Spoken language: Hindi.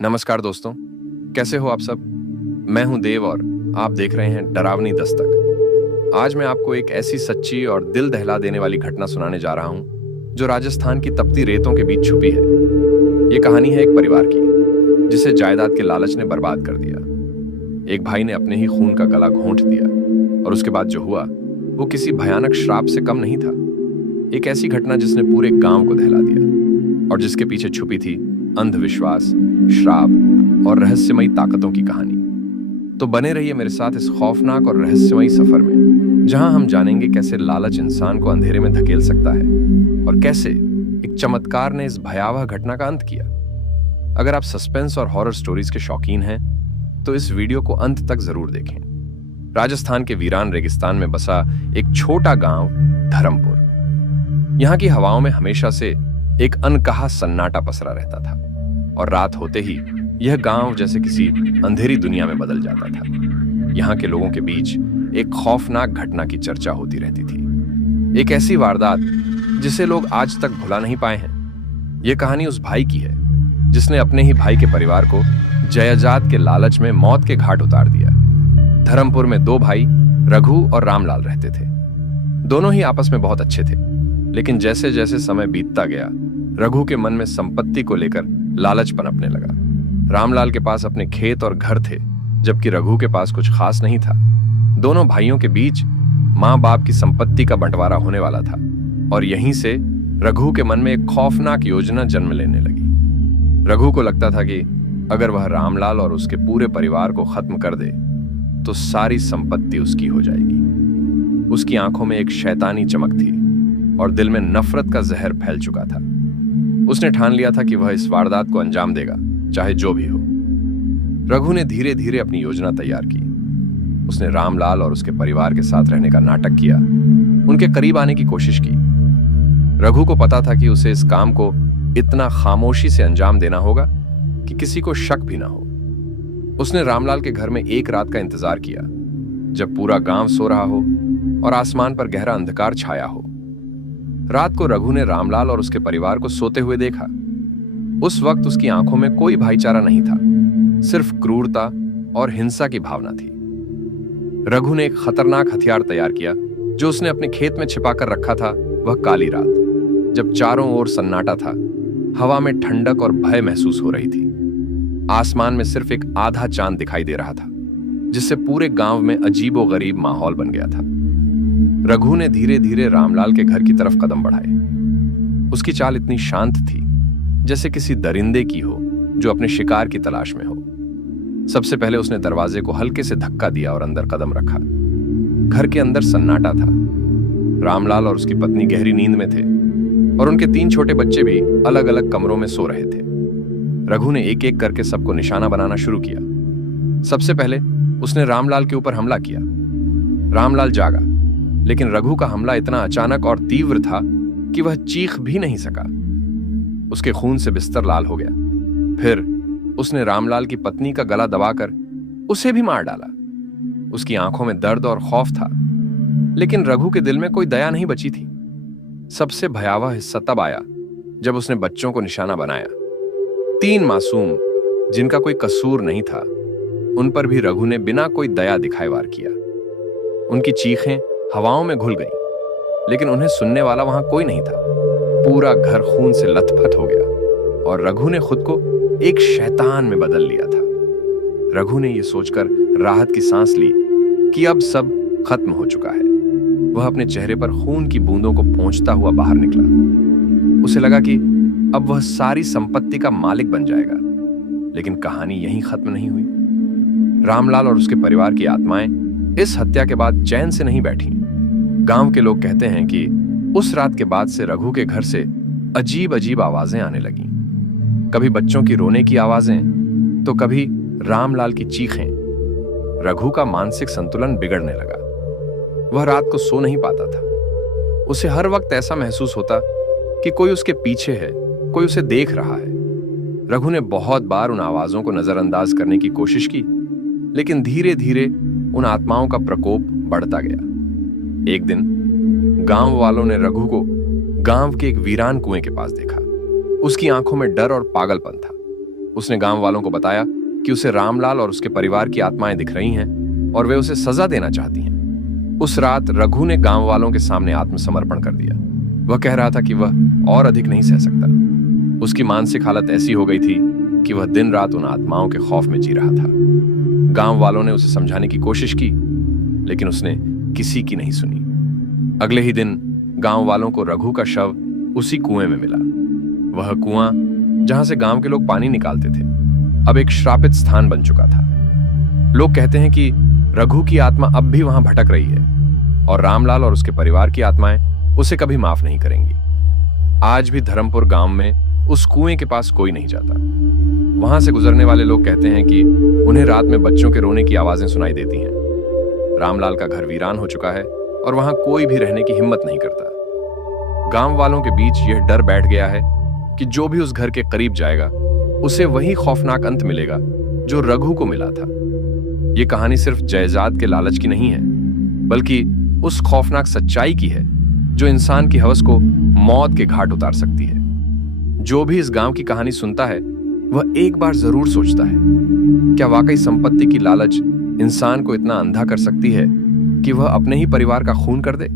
नमस्कार दोस्तों, कैसे हो आप सब। मैं हूं देव और आप देख रहे हैं डरावनी दस्तक। आज मैं आपको एक ऐसी सच्ची और दिल दहला देने वाली घटना सुनाने जा रहा हूं जो राजस्थान की तपती रेतों के बीच छुपी है। ये कहानी है एक परिवार की जिसे जायदाद के लालच ने बर्बाद कर दिया। एक भाई ने अपने ही खून का गला घोंट दिया और उसके बाद जो हुआ वो किसी भयानक श्राप से कम नहीं था। एक ऐसी घटना जिसने पूरे गांव को दहला दिया और जिसके पीछे छुपी थी अंधविश्वास, श्राप और रहस्यमयी ताकतों की कहानी। तो बने रहिए मेरे साथ इस खौफनाक और रहस्यमयी सफर में, जहां हम जानेंगे कैसे लालच इंसान को अंधेरे में धकेल सकता है और कैसे एक चमत्कार ने इस भयावह घटना का अंत किया। अगर आप सस्पेंस और हॉरर स्टोरीज के शौकीन हैं तो इस वीडियो को अंत तक जरूर देखें। राजस्थान के वीरान रेगिस्तान में बसा एक छोटा गांव धर्मपुर। यहाँ की हवाओं में हमेशा से एक अनकहा सन्नाटा पसरा रहता था और रात होते ही यह गांव जैसे किसी अंधेरी दुनिया में बदल जाता था। यहाँ के लोगों के बीच एक खौफनाक घटना की चर्चा होती रहती थी, एक ऐसी वारदात जिसे लोग आज तक भुला नहीं पाए हैं। यह कहानी उस भाई की है जिसने अपने ही भाई के परिवार को जयाजाद के लालच में मौत के घाट उतार दिया। धर्मपुर में दो भाई रघु और रामलाल रहते थे। दोनों ही आपस में बहुत अच्छे थे, लेकिन जैसे जैसे समय बीतता गया रघु के मन में संपत्ति को लेकर लालच पनपने लगा। रामलाल के पास अपने खेत और घर थे, जबकि रघु के पास कुछ खास नहीं था। दोनों भाइयों के बीच माँ बाप की संपत्ति का बंटवारा होने वाला था और यहीं से रघु के मन में एक खौफनाक योजना जन्म लेने लगी। रघु को लगता था कि अगर वह रामलाल और उसके पूरे परिवार को खत्म कर दे तो सारी संपत्ति उसकी हो जाएगी। उसकी आंखों में एक शैतानी चमक थी और दिल में नफरत का जहर फैल चुका था। उसने ठान लिया था कि वह इस वारदात को अंजाम देगा, चाहे जो भी हो। रघु ने धीरे धीरे अपनी योजना तैयार की। उसने रामलाल और उसके परिवार के साथ रहने का नाटक किया, उनके करीब आने की कोशिश की। रघु को पता था कि उसे इस काम को इतना खामोशी से अंजाम देना होगा कि किसी को शक भी ना हो। उसने रामलाल के घर में एक रात का इंतजार किया, जब पूरा गांव सो रहा हो और आसमान पर गहरा अंधकार छाया हो। रात को रघु ने रामलाल और उसके परिवार को सोते हुए देखा। उस वक्त उसकी आंखों में कोई भाईचारा नहीं था, सिर्फ क्रूरता और हिंसा की भावना थी। रघु ने एक खतरनाक हथियार तैयार किया जो उसने अपने खेत में छिपाकर रखा था। वह काली रात, जब चारों ओर सन्नाटा था, हवा में ठंडक और भय महसूस हो रही थी। आसमान में सिर्फ एक आधा चांद दिखाई दे रहा था, जिससे पूरे गांव में अजीबोगरीब माहौल बन गया था। रघु ने धीरे धीरे रामलाल के घर की तरफ कदम बढ़ाए। उसकी चाल इतनी शांत थी जैसे किसी दरिंदे की हो जो अपने शिकार की तलाश में हो। सबसे पहले उसने दरवाजे को हल्के से धक्का दिया और अंदर कदम रखा। घर के अंदर सन्नाटा था। रामलाल और उसकी पत्नी गहरी नींद में थे और उनके 3 छोटे बच्चे भी अलग अलग कमरों में सो रहे थे। रघु ने एक एक करके सबको निशाना बनाना शुरू किया। सबसे पहले उसने रामलाल के ऊपर हमला किया। रामलाल जागा, लेकिन रघु का हमला इतना अचानक और तीव्र था कि वह चीख भी नहीं सका। उसके खून से बिस्तर लाल हो गया। फिर उसने रामलाल की पत्नी का गला दबाकर उसे भी मार डाला। उसकी आंखों में दर्द और खौफ था, लेकिन रघु के दिल में कोई दया नहीं बची थी। सबसे भयावह हिस्सा तब आया जब उसने बच्चों को निशाना बनाया। 3 मासूम जिनका कोई कसूर नहीं था, उन पर भी रघु ने बिना कोई दया दिखाए वार किया। उनकी चीखें हवाओं में घुल गईं, लेकिन उन्हें सुनने वाला वहां कोई नहीं था। पूरा घर खून से लथपथ हो गया और रघु ने खुद को एक शैतान में बदल लिया था। रघु ने यह सोचकर राहत की सांस ली कि अब सब खत्म हो चुका है। वह अपने चेहरे पर खून की बूंदों को पोंछता हुआ बाहर निकला। उसे लगा कि अब वह सारी संपत्ति का मालिक बन जाएगा, लेकिन कहानी यहीं खत्म नहीं हुई। रामलाल और उसके परिवार की आत्माएं इस हत्या के बाद चैन से नहीं बैठी। गांव के लोग कहते हैं कि उस रात के बाद से रघु के घर से अजीब अजीब आवाजें आने लगीं। कभी बच्चों की रोने की आवाजें, तो कभी रामलाल की चीखें। रघु का मानसिक संतुलन बिगड़ने लगा। वह रात को सो नहीं पाता था। उसे हर वक्त ऐसा महसूस होता कि कोई उसके पीछे है, कोई उसे देख रहा है। रघु ने बहुत बार उन आवाजों को नजरअंदाज करने की कोशिश की, लेकिन धीरे धीरे उन आत्माओं का प्रकोप बढ़ता गया। एक दिन गांव वालों ने रघु को गांव के एक वीरान कुएं के पास देखा। उसकी आंखों में डर और पागलपन था। उसने गांव वालों को बताया कि उसे रामलाल और उसके परिवार की आत्माएं दिख रही हैं और वे उसे सजा देना चाहती हैं। उस रात रघु ने गांव वालों के सामने आत्मसमर्पण कर दिया। वह कह रहा था कि वह और अधिक नहीं सह सकता। उसकी मानसिक हालत ऐसी हो गई थी कि वह दिन रात उन आत्माओं के खौफ में जी रहा था। गांव वालों ने उसे समझाने की कोशिश की, लेकिन उसने किसी की नहीं सुनी। अगले ही दिन गांव वालों को रघु का शव उसी कुएं में मिला। वह कुआं, जहां से गांव के लोग पानी निकालते थे, अब एक श्रापित स्थान बन चुका था। लोग कहते हैं कि रघु की आत्मा अब भी वहां भटक रही है और रामलाल और उसके परिवार की आत्माएं उसे कभी माफ नहीं करेंगी। आज भी धर्मपुर गांव में उस कुएं के पास कोई नहीं जाता। वहां से गुजरने वाले लोग कहते हैं कि उन्हें रात में बच्चों के रोने की आवाजें सुनाई देती हैं। रामलाल का घर वीरान हो चुका है और वहां कोई भी रहने की हिम्मत नहीं करता। गांव वालों के बीच यह डर बैठ गया है कि जो भी उस घर के करीब जाएगा उसे वही खौफनाक अंत मिलेगा जो रघु को मिला था। यह कहानी सिर्फ जायदाद के लालच की नहीं है, बल्कि उस खौफनाक सच्चाई की है जो इंसान की हवस को मौत के घाट उतार सकती है। जो भी इस गांव की कहानी सुनता है वह एक बार जरूर सोचता है, क्या वाकई संपत्ति की लालच इंसान को इतना अंधा कर सकती है कि वह अपने ही परिवार का खून कर दे।